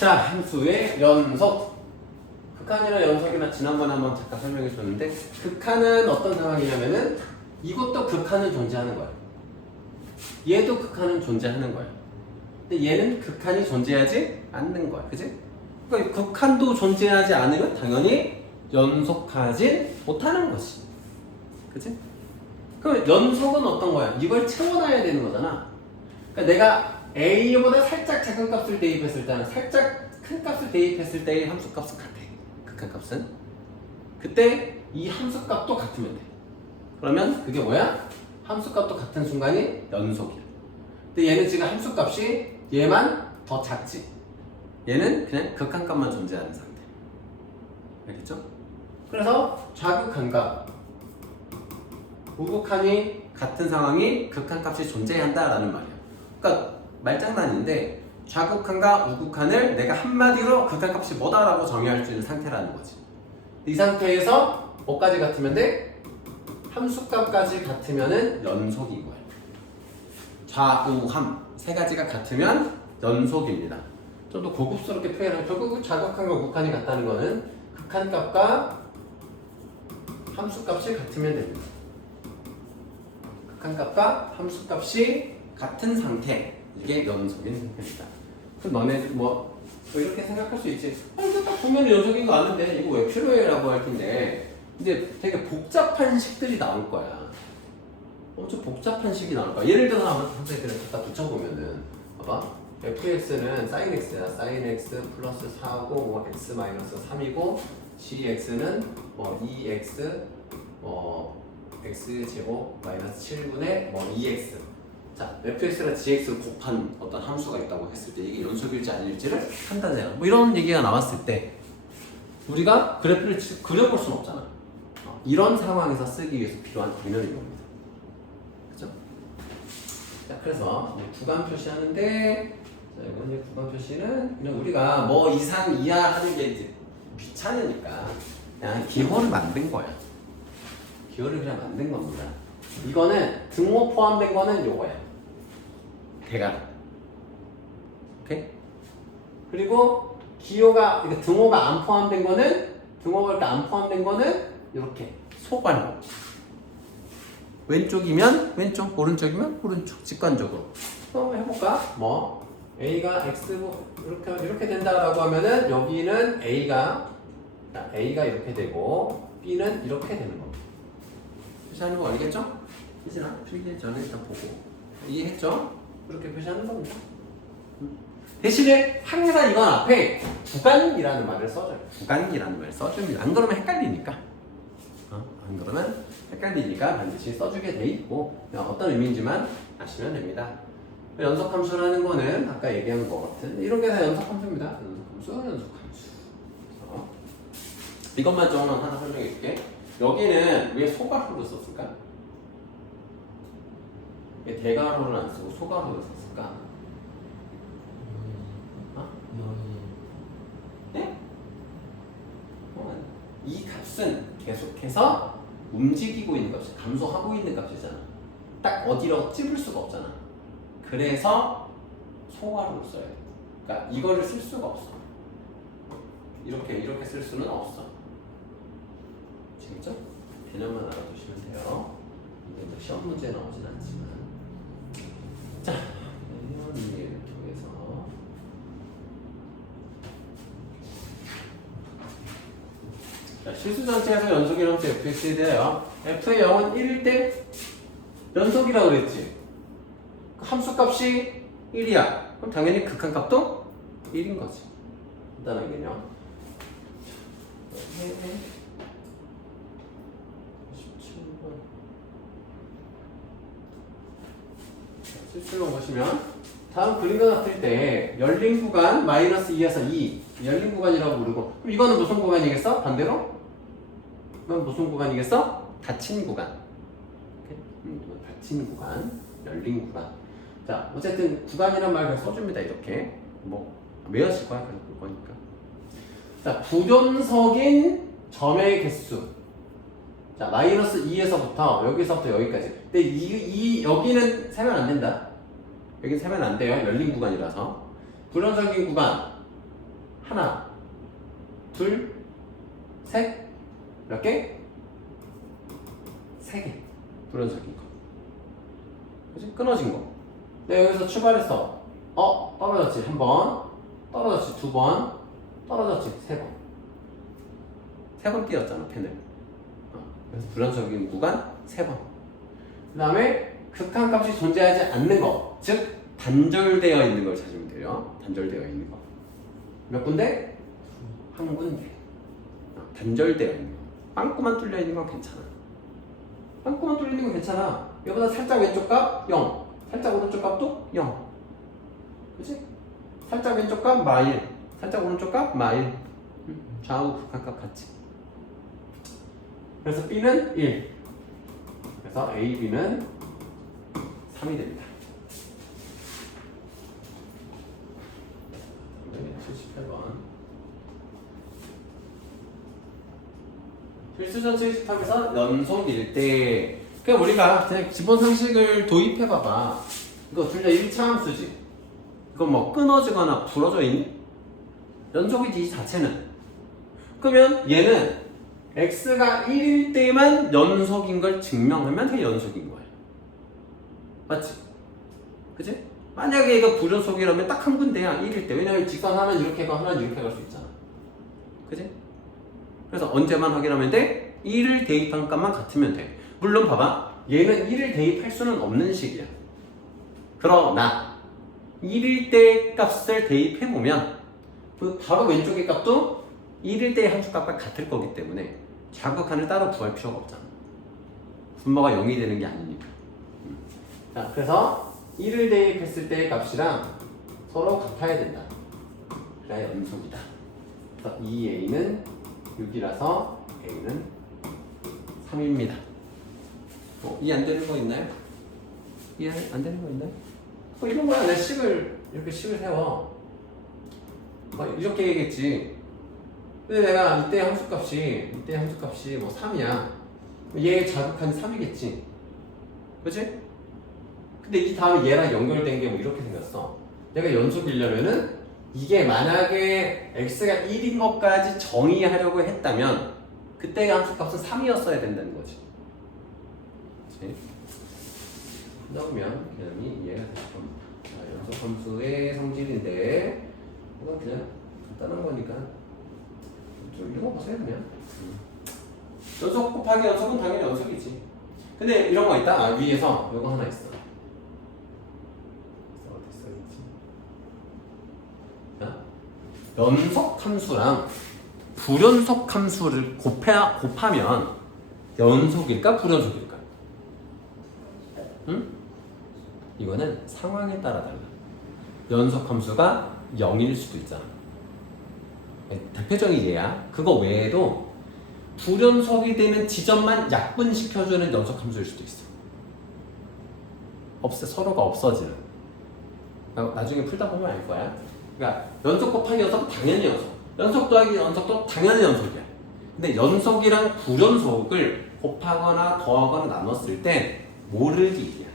자, 함수의 연속. 극한이나 연속이나 지난번에 한번 잠깐 설명해 줬는데, 극한은 어떤 상황이냐면은 이것도 극한은 존재하는 거야. 얘도 극한은 존재하는 거야. 근데 얘는 극한이 존재하지 않는 거야. 그지? 그러니까 극한도 존재하지 않으면 당연히 연속하지 못하는 거지. 그치? 그럼 연속은 어떤 거야? 이걸 채워놔야 되는 거잖아. 그러니까 내가 A보다 살짝 작은 값을 대입했을 때는 살짝 큰 값을 대입했을 때의 함수값은 같아. 극한값은. 그때 이 함수값도 같으면 돼. 그러면 그게 뭐야? 함수값도 같은 순간이 연속이야. 근데 얘는 지금 함수값이 얘만 더 작지. 얘는 그냥 극한값만 존재하는 상태. 알겠죠? 그래서 좌극한값, 우극한이 같은 상황이 극한값이 존재한다라는 말이야. 그러니까 말장난인데 좌극한과 우극한을 내가 한마디로 극한값이 뭐다라고 정의할 수 있는 상태라는 거지. 이 상태에서 뭐까지 같으면 돼? 함수값까지 같으면은 연속인 거야. 좌우함 세 가지가 같으면 연속입니다. 좀 더 고급스럽게 표현하면 결국 좌극한과 우극한이 같다는 거는 극한값과 함수값이 같으면 됩니다. 극한값과 함수값이 같은 상태, 이게 연속인 상태입니다. 그럼 너네 뭐 이렇게 생각할 수 있지. 이거 딱 보면 연속인 거 아는데 이거 왜 필요해? 라고 할 텐데 이제 되게 복잡한 식들이 나올 거야. 엄청 복잡한 식이 나올 거야. 예를 들어서 한번 선생님들 갖다 붙여보면은 봐봐. fx는 sin x야. sin x 플러스 4고 뭐 x 마이너스 3이고 gx는 뭐 2x x제곱 마이너스 7분의 뭐 2x. 자, fx랑 gx를 곱한 어떤 함수가 있다고 했을 때 이게 연속일지 아닐지를 판단해라. 뭐 이런 얘기가 나왔을 때 우리가 그래프를 그려볼 수는 없잖아. 이런 상황에서 쓰기 위해서 필요한 개념인 겁니다. 그죠? 자, 그래서 구간 표시하는데 자, 이번 이제 구간 표시는 그냥 우리가 뭐 이상 이하 하는 게 이제 귀찮으니까 그냥 기호를 만든 거야. 기호를 그냥 만든 겁니다. 이거는 등호 포함된 거는 요거야. 대괄호. 오케이? 그리고 기호가 그러니까 등호가 안 포함된 거는 등호가 이렇게 안 포함된 거는 이렇게 소괄호. 왼쪽이면 왼쪽, 오른쪽이면 오른쪽. 직관적으로. 해볼까? 뭐 A가 X 이렇게 된다라고 하면은 여기는 A가 이렇게 되고 B는 이렇게 되는 겁니다. 표시하는 거 알겠죠? 희진아, 필기 전에 일단 보고 이해했죠? 그렇게 표시하는 겁니다. 대신에 항상 이건 앞에 구간이라는 말을 써줘요. 구간이라는 말을 써줍니다. 안 그러면 헷갈리니까. 안 그러면 헷갈리니까 반드시 써주게 돼 있고 어떤 의미인지만 아시면 됩니다. 연속함수라는 거는 아까 얘기한 것 같은 이런 게 다 연속함수입니다. 연속함수. 이것만 좀 하나 설명해 줄게. 여기는 왜 소괄호를 썼을까? 왜 대괄호를 안 쓰고 소괄호를 썼을까? 네? 이 값은 계속해서 움직이고 있는 값이 감소하고 있는 값이잖아. 딱 어디로 찝을 수가 없잖아. 그래서 소괄호를 써야 돼. 그러니까 이거를 쓸 수가 없어. 이렇게 쓸 수는 없어. 아시겠죠? 개념만 알아두시면 돼요. 이게 뭐 시험 문제 나오진 않지만. 자, 이런 의미를 통해서 자, 실수 전체에서 연속이라는 함수 fx에 대하여 f의 0은 1일 때 연속이라고 그랬지. 함수값이 1이야. 그럼 당연히 극한값도 1인 거지. 간단한 개념. 17번. 실수로 보시면 다음 그림과 같을 때 열린 구간 마이너스 2에서 2 열린 구간이라고 부르고 그럼 이거는 무슨 구간이겠어? 반대로? 이건 무슨 구간이겠어? 닫힌 구간. 닫힌 구간, 열린 구간. 자, 어쨌든 구간이란 말을 써줍니다. 이렇게 뭐 외우실 거야. 그거니까. 자, 부존석인 점의 개수. 자, 마이너스 2에서부터 여기서부터 여기까지. 근데 여기는 세면 안 된다. 여기 세면 안 돼요. 열린 구간이라서. 불연속인 구간. 하나, 둘, 셋, 몇 개? 세 개. 불연속인 거. 그치? 끊어진 거. 내가 여기서 출발했어. 떨어졌지. 한 번. 떨어졌지. 두 번. 떨어졌지. 세 번. 세 번 띄었잖아, 펜을. 그래서 불연속인 구간 세 번. 그 다음에 극한값이 존재하지 않는 거. 즉, 단절되어 있는 걸 찾으면 돼요. 단절되어 있는 거. 몇 군데? 한 군데. 단절되어 있는 거. 빵꾸만 뚫려 있는 건 괜찮아. 빵꾸만 뚫려 있는 건 괜찮아. 여기보다 살짝 왼쪽 값 0. 살짝 오른쪽 값도 0. 그치? 살짝 왼쪽 값 마일. 살짝 오른쪽 값 마일. 좌우 극한값 같지. 그래서 B는 1. 그래서 A, B는 3이 됩니다. 78번. 필수 전체 집합에서 연속일 때, 그냥 우리가 그냥 기본 상식을 도입해봐봐. 이거 둘 다 1차 함수지. 이거 뭐 끊어지거나 부러져 있니? 연속이지, 이 자체는. 그러면 얘는 x가 1일 때만 연속인 걸 증명하면 그게 연속인 거야. 맞지? 그치? 만약에 이거 불연속이라면 딱 한 군데야, 1일 때. 왜냐면 직선 하나는 이렇게 가고 하나는 이렇게 갈 수 있잖아. 그치? 그래서 언제만 확인하면 돼? 1을 대입한 값만 같으면 돼. 물론 봐봐. 얘는 1을 대입할 수는 없는 식이야. 그러나 1일 때 값을 대입해보면 그 바로 왼쪽의 값도 1일 때의 함수값과 같을 거기 때문에 좌극한을 따로 구할 필요가 없잖아. 분모가 0이 되는 게 아니니까. 자, 그래서 1을 대입했을 때의 값이랑 서로 같아야 된다. 그래야 연속이다. 그래서 2a는 6이라서 a는 3입니다. 이해 안 되는 거 있나요? 이해 안 되는 거 있나요? 이런 거야. 내 식을 이렇게 식을 세워. 이렇게 얘기했지. 근데 내가 이때 함수값이 뭐 3이야. 얘 자극한 3이겠지. 그치? 근데 이 다음에 얘랑 연결된 게 뭐 이렇게 생겼어. 내가 연속이려면은 이게 만약에 x가 1인 것까지 정의하려고 했다면 그때의 함수값은 3이었어야 된다는 거지. 그치? 그러면 그냥 이해가 되죠. 연속 함수의 성질인데 이건 그냥 간단한 거니까 좀 읽어보세요 그냥. 연속 곱하기 연속은 당연히 연속이지. 근데 이런 거 있다. 위에서 이거 하나 있어. 어디 써있지? 연속 함수랑 불연속 함수를 곱하면 연속일까 불연속일까? 응? 이거는 상황에 따라 달라. 연속 함수가 0일 수도 있잖아. 대표적인 예야. 그거 외에도 불연속이 되는 지점만 약분시켜주는 연속 함수일 수도 있어. 서로가 없어지는. 나중에 풀다 보면 알 거야. 그러니까 연속 곱하기 연속은 당연히 연속. 연속 더하기 연속도 당연히 연속이야. 근데 연속이랑 불연속을 곱하거나 더하거나 나눴을 때 모르기야.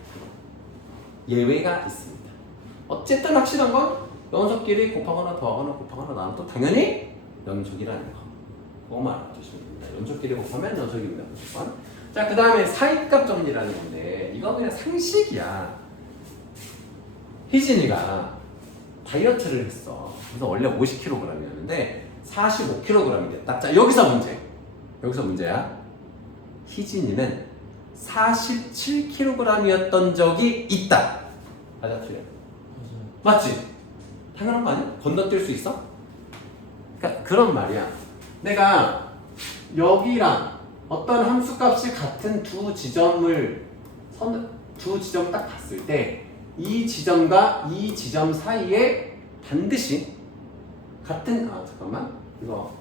예외가 있습니다. 어쨌든 확실한 건 연속끼리 곱하거나 더하거나 나눠도 당연히 연속이라는 거. 그거만 알아두시면 됩니다. 연속끼리 곱하면 연속입니다. 무조건. 자, 그 다음에 사이값 정리라는 건데 이건 그냥 상식이야. 희진이가 다이어트를 했어. 그래서 원래 50kg이었는데 45kg이 됐다. 자, 여기서 문제야. 희진이는 47kg이었던 적이 있다. 맞아, 틀려? 맞지? 당연한 거 아니야? 건너뛸 수 있어? 그러니까 그런 말이야. 내가 여기랑 어떤 함수값이 같은 두 지점을 딱 봤을 때 이 지점과 이 지점 사이에 반드시 같은 잠깐만 이거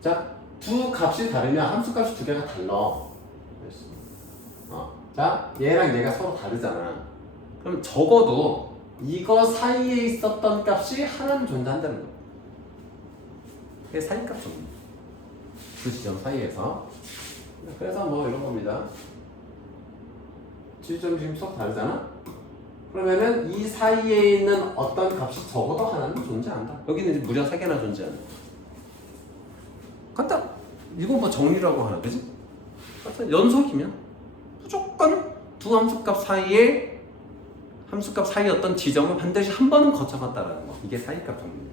자, 두 값이 다르면 함수값이 두 개가 달라. 자, 얘랑 얘가 서로 다르잖아. 그럼 적어도 이거 사이에 있었던 값이 하나는 존재한다는 거야. 그게 사이값 정리. 두 지점 사이에서. 그래서 뭐 이런 겁니다. 지점 지금 수업 다르잖아? 그러면은 이 사이에 있는 어떤 값이 적어도 하나는 존재한다. 여기는 이제 무려 3개나 존재한다. 간단. 이건 뭐 정리라고 하나, 그지? 연속이면 무조건 두 함수값 사이에 함수값 사이 어떤 지점을 반드시 한 번은 거쳐갔다라는 거. 이게 사이값 정리입니다.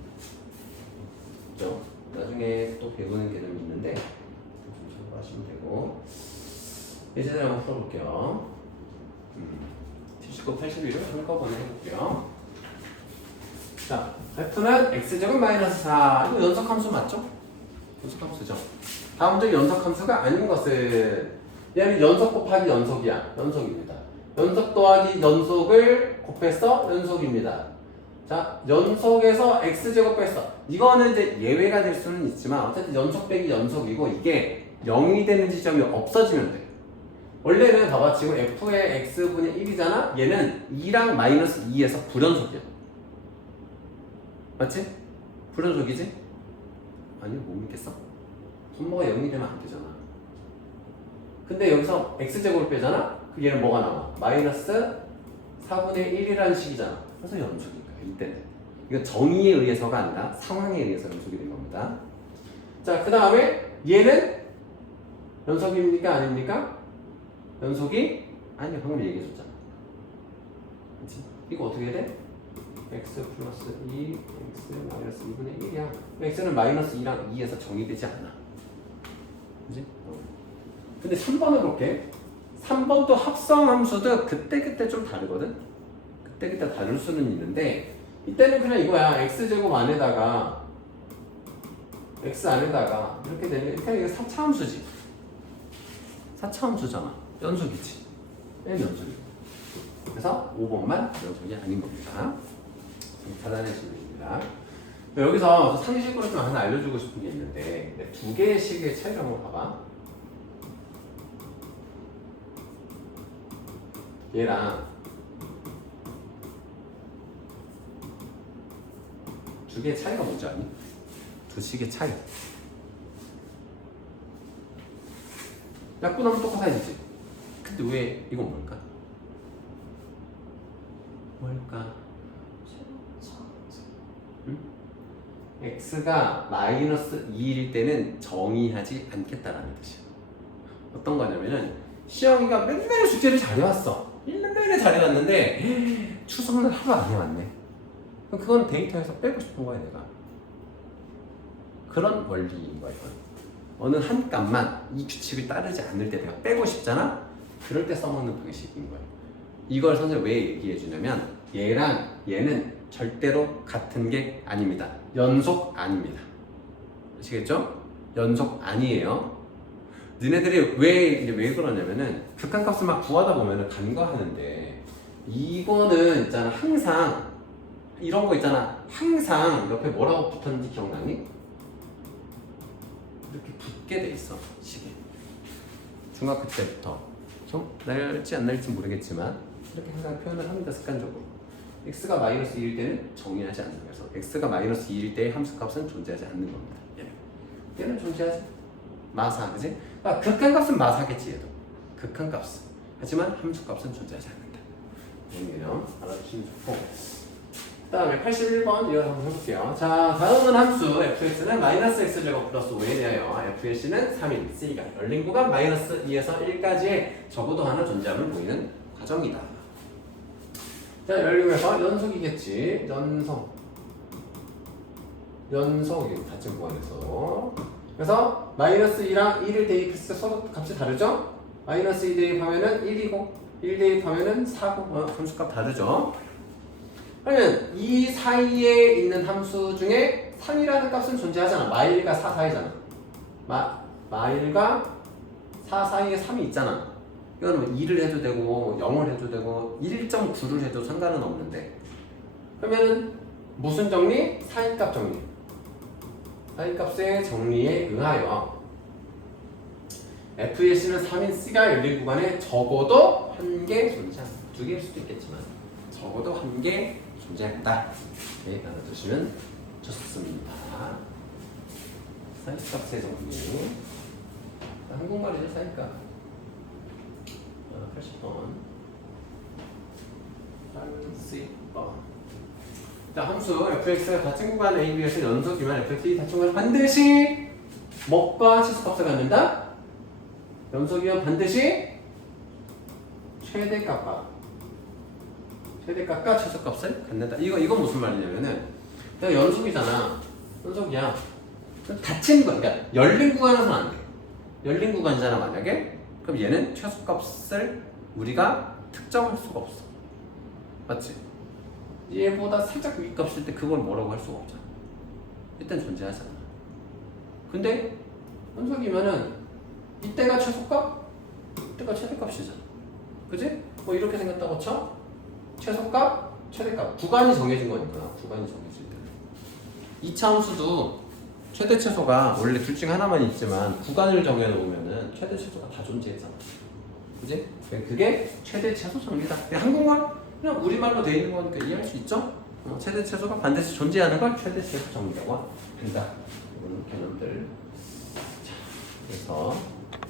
그죠? 나중에 또 배우는 개념이 있는데 좀 참고하시면 되고. 예제를 한번 풀어볼게요. 79, 81을 한꺼번에 해볼게요. 자, F는 X제곱 마이너스 4. 이거 연속함수 맞죠? 연속함수죠. 다음 문제 연속함수가 아닌 것은 얘는 연속 곱하기 연속이야. 연속입니다. 연속 더하기 연속을 곱해서 연속입니다. 자, 연속에서 X제곱 뺐어. 이거는 이제 예외가 될 수는 있지만 어쨌든 연속 빼기 연속이고 이게 0이 되는 지점이 없어지면 돼. 원래는 봐봐 지금 F의 X분의 1이잖아? 얘는 2랑 마이너스 2에서 불연속이야. 맞지? 불연속이지? 아니요, 못 믿겠어? 분모가 0이 되면 안 되잖아. 근데 여기서 X제곱을 빼잖아? 그 얘는 뭐가 나와? 마이너스 4분의 1이라는 식이잖아. 그래서 연속인 거야, 이때는. 이거 정의에 의해서가 아니라 상황에 의해서 연속이 된 겁니다. 자, 그 다음에 얘는 연속입니까? 아닙니까? 연속이? 아니요, 방금 얘기해줬잖아. 그치? 이거 어떻게 해야 돼? x 플러스 2, x 마이너스 2분의 1이야. x는 마이너스 2랑 2에서 정의되지 않아. 그치? 근데 3번을 볼게. 3번도 합성함수도 그때그때 좀 다르거든? 그때그때 다를 수는 있는데 이때는 그냥 이거야. x제곱 안에다가 x 안에다가 이렇게 되면 그냥 이게 4차함수지. 4차함수잖아. 연속이지. 얘는 연속이야. 그래서 5번만 연속이 아닌 겁니다. 찾아내시면 됩니다. 여기서 상식으로 좀 하나 알려주고 싶은 게 있는데 두 개의 식의 차이를 한번 봐봐. 얘랑 두 개의 차이가 뭔지 아니? 두 식의 차이. 약분하면 똑같아지지. 근데 왜 이건 뭘까? 뭘까? 응? x가 마이너스 2일 때는 정의하지 않겠다라는 뜻이야. 어떤 거냐면은 시영이가 맨날 숙제를 잘해왔어. 1년 내내 잘해왔는데 추석날 하루 안 해왔네. 그럼 그건 데이터에서 빼고 싶은 거야 내가. 그런 원리인 거야 이건. 어느 한 값만 이 규칙을 따르지 않을 때 내가 빼고 싶잖아? 그럴 때 써먹는 방식인 거야. 이걸 선생님 왜 얘기해 주냐면 얘랑 얘는 절대로 같은 게 아닙니다. 연속 아닙니다. 아시겠죠? 연속 아니에요. 너네들이 왜 그러냐면은 극한값을 막 구하다 보면은 간과하는데 이거는 있잖아 항상 이런 거 있잖아 항상 옆에 뭐라고 붙었는지 기억나니? 이렇게 붙게 돼 있어 식에. 중학교 때부터 좀 날지 안 날지 모르겠지만 이렇게 항상 표현을 합니다 습관적으로. x가 마이너스 2일 때는 정의하지 않는 거여서 x가 마이너스 2일 때의 함수값은 존재하지 않는 겁니다. 얘는 존재하지. 마사, 그지? 아, 극한값은 마사겠지 얘도. 극한값은. 하지만 함수값은 존재하지 않는다. 이런 알아주시면 좋고. 그 다음에 81번 이거 한번 해볼게요. 자, 다음은 함수 fx는 마이너스 x제곱 플러스 5에 대하여 fx는 3인 c가 열린 구간 마이너스 2에서 1까지의 적어도 하나 존재함을 보이는 과정이다. 자, 열리면서 연속이겠지. 연속이 같은 구간에서. 그래서 마이너스 2랑 1을 대입했을 때 서로 값이 다르죠? 마이너스 2 대입하면은 1이고 1 대입하면은 4고 함수값 다르죠? 그러면 이 사이에 있는 함수 중에 3이라는 값은 존재하잖아. 마일과 4 사이잖아. 마일과 4 사이에 3이 있잖아. 이거는 뭐 2를 해도 되고 0을 해도 되고 1.9를 해도 상관은 없는데 그러면은 무슨 정리? 사이값 정리. 사이값의 정리에 의하여 FEC는 3인 C가 열린 구간에 적어도 한 개 존재한다. 두 개일 수도 있겠지만 적어도 한 개 존재한다. 이렇게 알아두시면 좋습니다. 사이값의 정리. 한국말이죠, 사이값. 80번. 30번. 자, 함수 fx가 같은 구간 a, b에서 연속이면 fx이 같은 구간 반드시 뭐과 최소값을 갖는다? 연속이면 반드시 최대값과 최소값을 갖는다. 이건 무슨 말이냐면은 내가 연속이잖아. 연속이야. 닫힌 구간, 그러니까 열린 구간에서는 안 돼. 열린 구간이잖아 만약에. 그럼 얘는 최소값을 우리가 특정할 수가 없어. 맞지? 얘보다 살짝 위 값일 때 그걸 뭐라고 할 수가 없잖아. 일단 존재하잖아. 근데 연속이면은 이때가 최소값, 이때가 최대값이잖아. 그지? 뭐 이렇게 생겼다고 쳐? 최소값, 최대값. 구간이 정해진 거니까. 구간이 정해질 때. 2차 함수도 최대 최소가 원래 둘 중 하나만 있지만 구간을 정해놓으면은 최대 최소가 다 존재했잖아. 그지? 그게 최대 최소 정리다. 한국말 그냥 우리말로 돼 있는 거니까 이해할 수 있죠? 최대 최소가 반드시 존재하는 걸 최대 최소 정리라고 한다. 이런 개념들. 자, 그래서